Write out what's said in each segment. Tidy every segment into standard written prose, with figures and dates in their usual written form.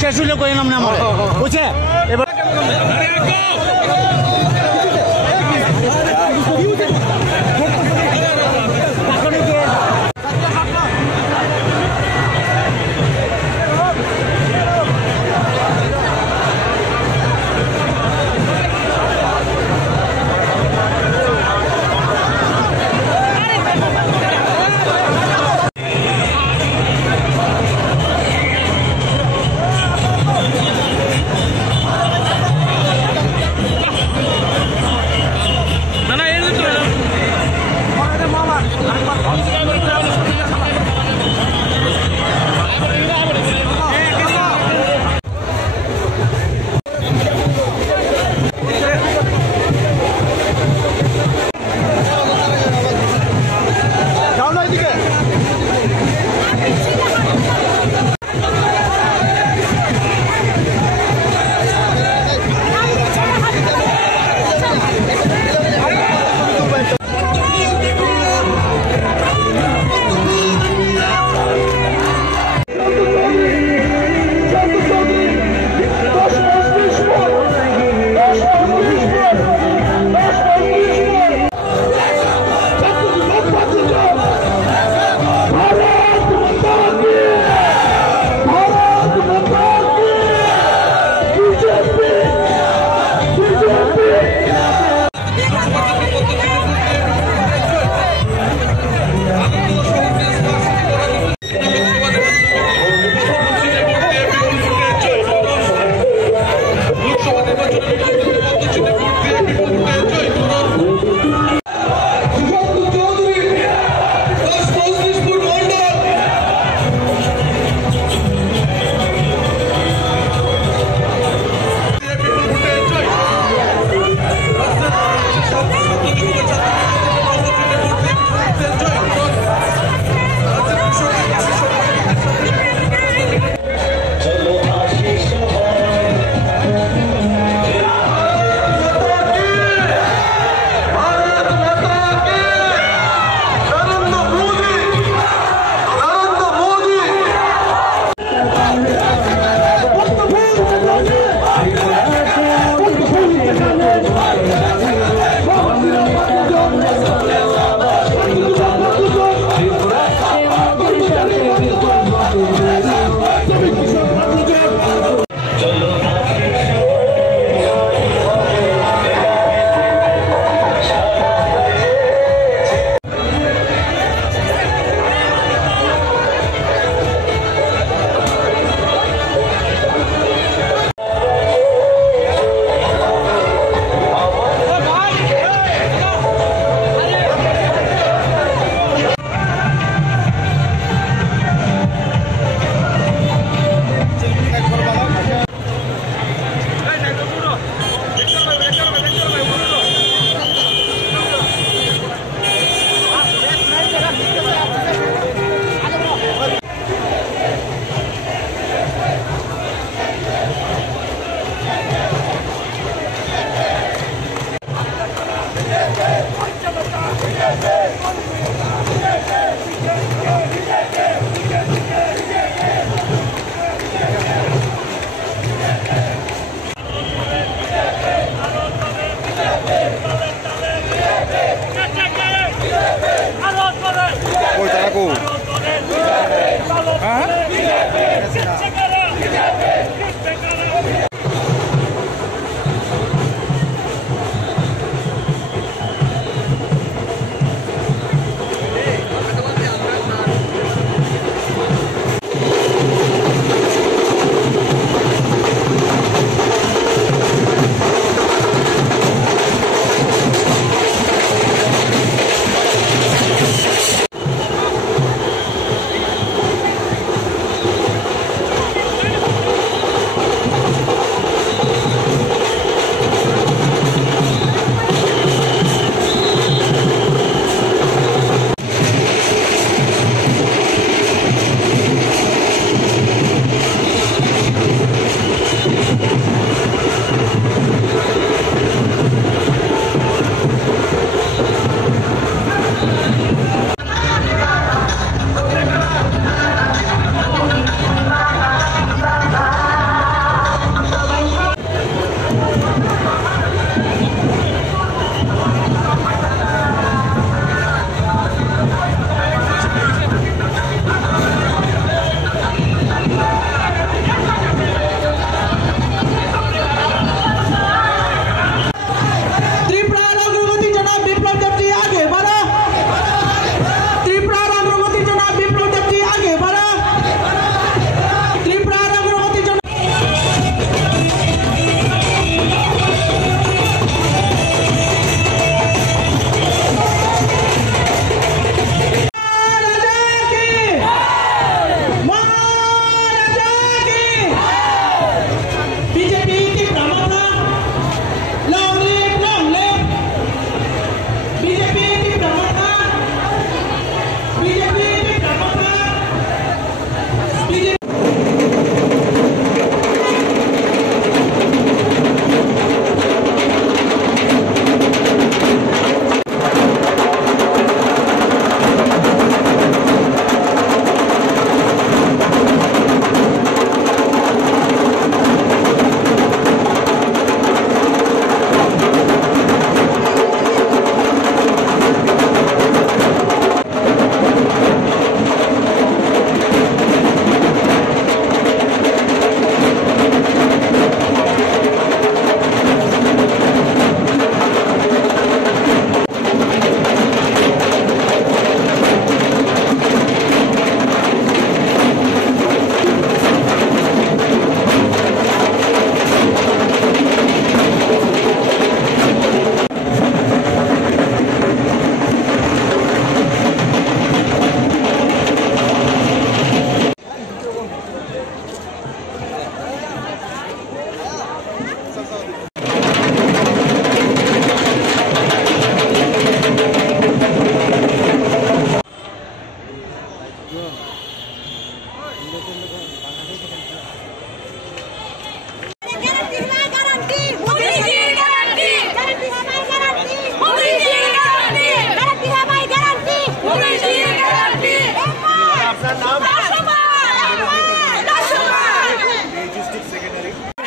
শেষ হইলে কই নাম না আমার বুঝছে এবার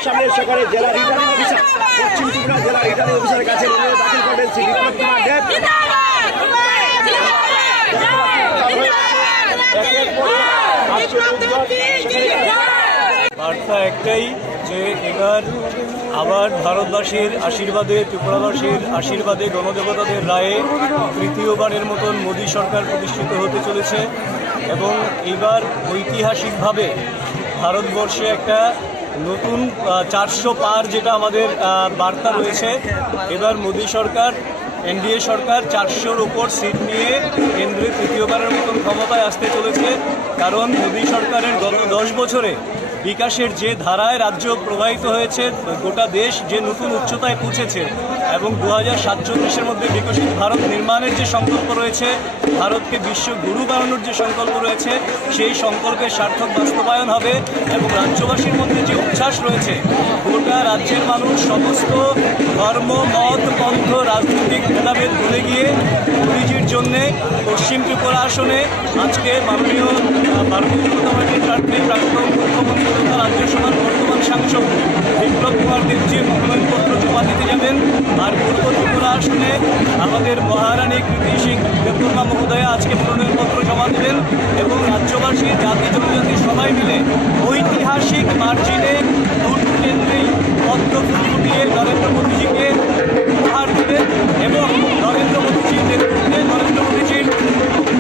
সামনে সকালে জেলা রিটার্নিং অফিসার পশ্চিম ত্রিপুরা জেলা রিটার্নিং অফিসারের কাছে দাখিল করবেন শ্রী বিপ্লব কুমার দেব। বার্তা একটাই যে এবার আবার ভারতবাসীর আশীর্বাদে, ত্রিপুরাবাসীর আশীর্বাদে, গণদেবতাদের রায়ে তৃতীয়বারের মতন মোদী সরকার প্রতিষ্ঠিত হতে চলেছে এবং এবার ঐতিহাসিকভাবে ভারতবর্ষে একটা নতুন 400 পার যেটা আমাদের বার্তা রয়েছে। এবার মোদী সরকার, এনডিএ সরকার 400-র উপর সিট নিয়ে কেন্দ্রে তৃতীয়বারের মতন ক্ষমতায় আসতে চলেছে। কারণ মোদী সরকারের গত 10 বছরে বিকাশের যে ধারায় রাজ্য প্রবাহিত হয়েছে, গোটা দেশ যে নতুন উচ্চতায় পৌঁছেছে এবং 2047-এর মধ্যে বিকশিত ভারত নির্মাণের যে সংকল্প রয়েছে, ভারতকে বিশ্ব গুরু বানানোর যে সংকল্প রয়েছে, সেই সংকল্পের সার্থক বাস্তবায়ন হবে এবং রাজ্যবাসীর মধ্যে যে উচ্ছ্বাস রয়েছে, গোটা রাজ্যের মানুষ সমস্ত ধর্ম, মত, পন্থ, রাজনৈতিক ভেদাভেদ ভুলে গিয়ে মোদীজির জন্যে পশ্চিম ত্রিপুরা আসনে আজকে মাননীয় ভারতীয় জনতা পার্টির প্রার্থী প্রাক্তন মুখ্যমন্ত্রী তথা রাজ্যসভার বর্তমান সাংসদ বিপ্লব কুমার দেবজি মনোনয়নপত্র জমা দিতে যাবেন। আর পূর্ব ত্রিপুরা আসনে আমাদের মহারানী কৃতি সিং দেববর্মা মহোদয়া আজকে মনোনয়নপত্র জমা দেবেন এবং রাজ্যবাসী, জাতি জনজাতি সবাই মিলে ঐতিহাসিক মার্জিনে দুটো কেন্দ্রেই পদ্ম ফুল ফুটিয়ে নরেন্দ্র মোদীজিকে উপহার দেবেন এবং নরেন্দ্র মোদীজির নেতৃত্বে, নরেন্দ্র মোদীজির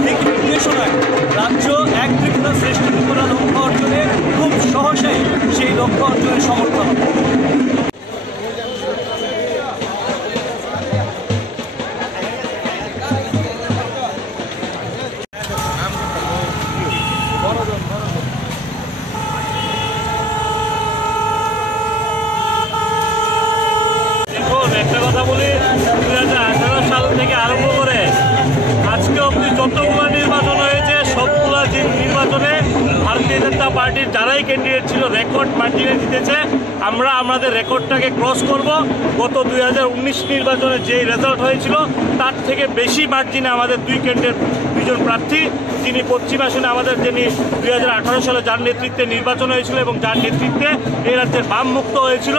দিক নির্দেশনায় রাজ্য এক ত্রিপুরা শ্রেষ্ঠ ত্রিপুরা লক্ষ্য অর্জনে খুব সহজেই সেই লক্ষ্য অর্জনের সমর্থন হবে। একটা কথা বলি, 2018 সাল থেকে আরম্ভ করে আজকে অবধি যতগুলো নির্বাচন হয়েছে সবগুলো নির্বাচনে ভারতীয় জনতা পার্টির যারাই ক্যান্ডিডেট ছিল রেকর্ড মার্জিনে জিতেছে। আমরা আমাদের রেকর্ডটাকে ক্রস করব। গত 2019 নির্বাচনে যে রেজাল্ট হয়েছিল তার থেকে বেশি মার্জিনে আমাদের দুজন প্রার্থী, যিনি পশ্চিম আসনে আমাদের যিনি 2018 সালে যার নেতৃত্বে নির্বাচন হয়েছিল এবং যার নেতৃত্বে এই রাজ্যের বাম মুক্ত হয়েছিল,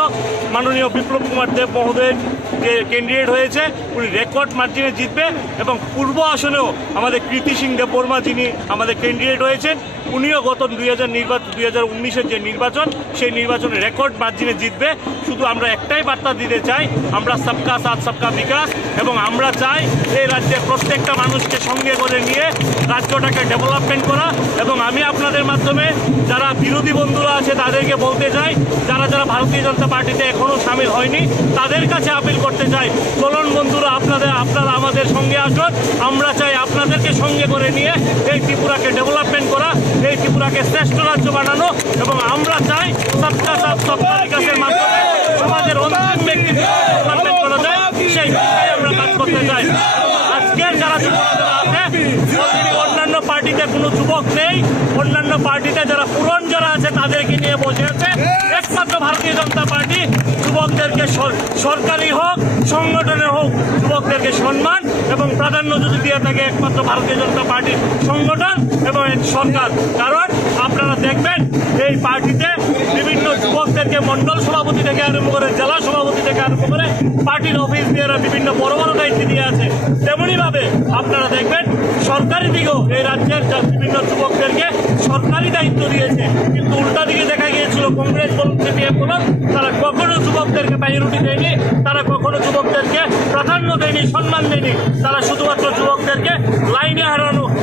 মাননীয় বিপ্লব কুমার দেব মহোদয়ের যে ক্যান্ডিডেট হয়েছে উনি রেকর্ড মার্জিনে জিতবে এবং পূর্ব আসনেও আমাদের কৃতি সিং দেববর্মা যিনি আমাদের ক্যান্ডিডেট হয়েছেন উনিও গত 2019-এর যে নির্বাচন সেই নির্বাচনে রেকর্ড মার্জিনে জিতবে। শুধু আমরা একটাই বার্তা দিতে চাই, আমরা সবকা সাথ সবকা বিকাশ, এবং আমরা চাই এই রাজ্যের প্রত্যেকটা মানুষকে সঙ্গে করে নিয়ে রাজ্যটাকে ডেভেলপমেন্ট করা। এবং আমি আপনাদের মাধ্যমে যারা বিরোধী বন্ধুরা আছে তাদেরকে বলতে চাই, যারা যারা ভারতীয় জনতা পার্টিতে এখনও সামিল হয়নি তাদের কাছে আপিল করতে চাই, চলুন বন্ধুরা আপনারা আমাদের সঙ্গে আসুন। আমরা চাই আপনাদেরকে সঙ্গে করে নিয়ে এই ত্রিপুরাকে ডেভেলপমেন্ট করা, এই ত্রিপুরাকে শ্রেষ্ঠ রাজ্য বানানো, এবং আমরা চাই সবকা সাথ সবকা বিকাশের মাধ্যমে সমাজের অন্তিম ব্যক্তি ডেভেলপমেন্ট করা যায়, সেই বিষয়ে আমরা কাজ করতে চাই। আজকের যারা যুবকরা আছে, অন্যান্য পার্টিতে কোনো যুবক নেই, অন্যান্য পার্টিতে যারা পুরন যারা আছে তাদেরকে নিয়ে বসে আছে। একমাত্র ভারতীয় জনতা পার্টি যুবকদেরকে সরকারি হোক সংগঠনে হোক যুবকদেরকে সম্মান এবং প্রাধান্য যদি দিয়ে থাকে একমাত্র ভারতীয় জনতা পার্টির সংগঠন এবং সরকার। কারণ আপনারা দেখবেন এই পার্টিতে বিভিন্ন যুবকদেরকে মন্ডল সভাপতি থেকে আরম্ভ করে জেলা সভাপতি থেকে আরম্ভ করে পার্টির অফিস দিয়ে বিভিন্ন বড় বড় দায়িত্ব দিয়ে আছে। তেমনিভাবে আপনারা দেখবেন সরকারি দিকেও এই রাজ্যের বিভিন্ন যুবকদেরকে সরকারি দায়িত্ব দিয়েছে, কিন্তু উল্টা দিকে দেখা গিয়েছিল কংগ্রেস বলুন সিপিএম বলুন তারা কখনো যুবকদেরকে প্রায়োরিটি দেয়নি, তারা কখনো যুবকদেরকে প্রাধান্য দেয়নি, সম্মান দেয়নি। তারা শুধুমাত্র যুবকদেরকে লাইনে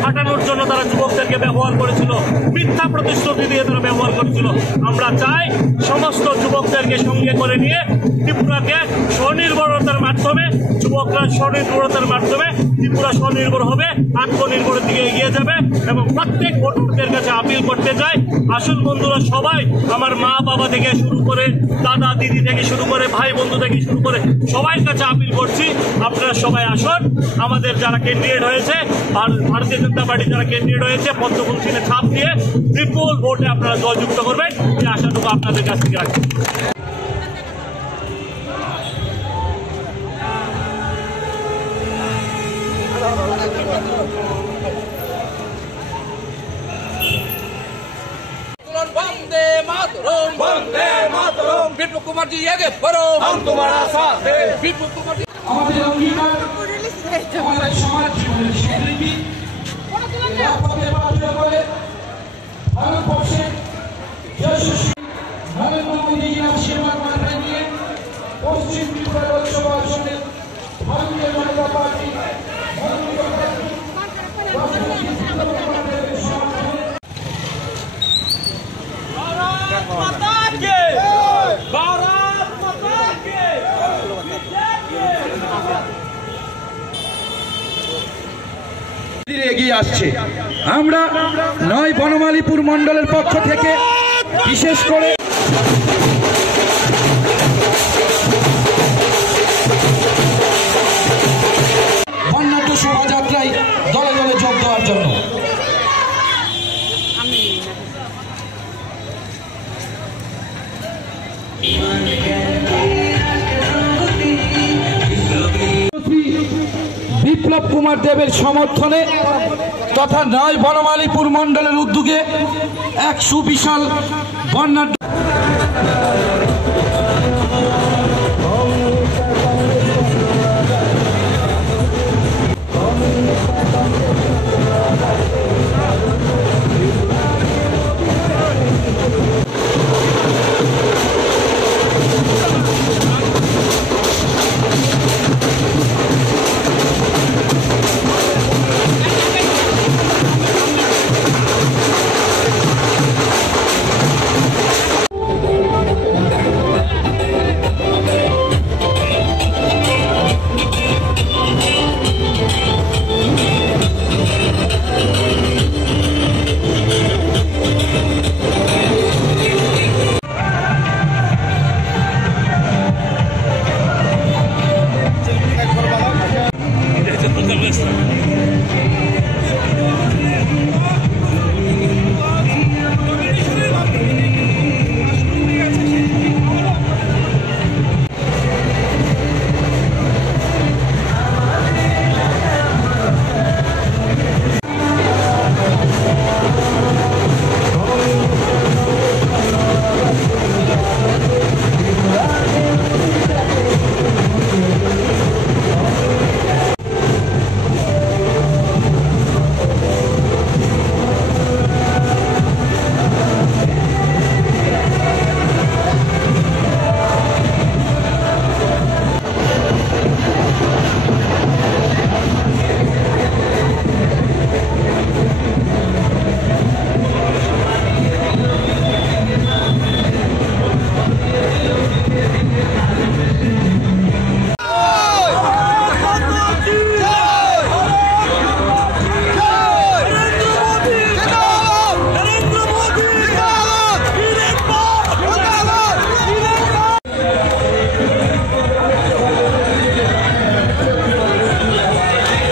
হাঁটানোর জন্য তারা যুবকদেরকে ব্যবহার করেছিল, মিথ্যা প্রতিশ্রুতি দিয়ে তারা ব্যবহার করেছিল। আমরা চাই সমস্ত যুবকদেরকে সঙ্গে করে নিয়ে ত্রিপুরাকে স্বনির্ভরতার মাধ্যমে, যুবকরা স্বনির্ভরতার মাধ্যমে ত্রিপুরা স্বনির্ভর হবে, আত্মনির্ভরের দিকে এগিয়ে যাবে। এবং প্রত্যেক ভোটারদের কাছে আপিল করতে চাই, আসুন বন্ধুরা সবাই, আমার মা বাবা থেকে শুরু করে দাদা দিদি থেকে শুরু করে ভাই বন্ধু থেকে শুরু করে সবাই কাছে আপিল করছি, আপনারা সবাই আসুন। আমাদের যারা ক্যান্ডিডেট হয়েছে, ভারতীয় জনতা পার্টি যারা ক্যান্ডিডেট হয়েছে, পদ্মফুল চিহ্নে ছাপ দিয়ে বিপুল ভোটে আপনারা জয়যুক্ত করবেন, এই আশাটুকু আপনাদের কাছ থেকে রাখছি। বন্দে মাতরম, বন্দে মাতরম, विप्लव कुमार जी आगे बढ़ो, हम तुम्हारा साथ हैं। विप्लव कुमार जी আমাদের অঙ্গীকার, আমাদের সমাজ জীবনের স্বীকৃতি, রাজপথে পাঠিয়ে করে ভারতবর্ষে যশস্বী নরেন্দ্র মোদীজির আশীর্বাদ মাথায় নিয়ে পশ্চিম ত্রিপুরা লোকসভা আসনে ভারতীয় জনতা পার্টি এগিয়ে আসছে। আমরা নয় বনমালীপুর মণ্ডলের পক্ষ থেকে বিশেষ করে বর্ণাঢ্য শোভাযাত্রায় দলে দলে যোগ দেওয়ার জন্য বিপ্লব কুমার দেবের সমর্থনে তথা নয় বনমালীপুর মণ্ডলের উদ্যোগে এক সুবিশাল বর্ণাঢ্য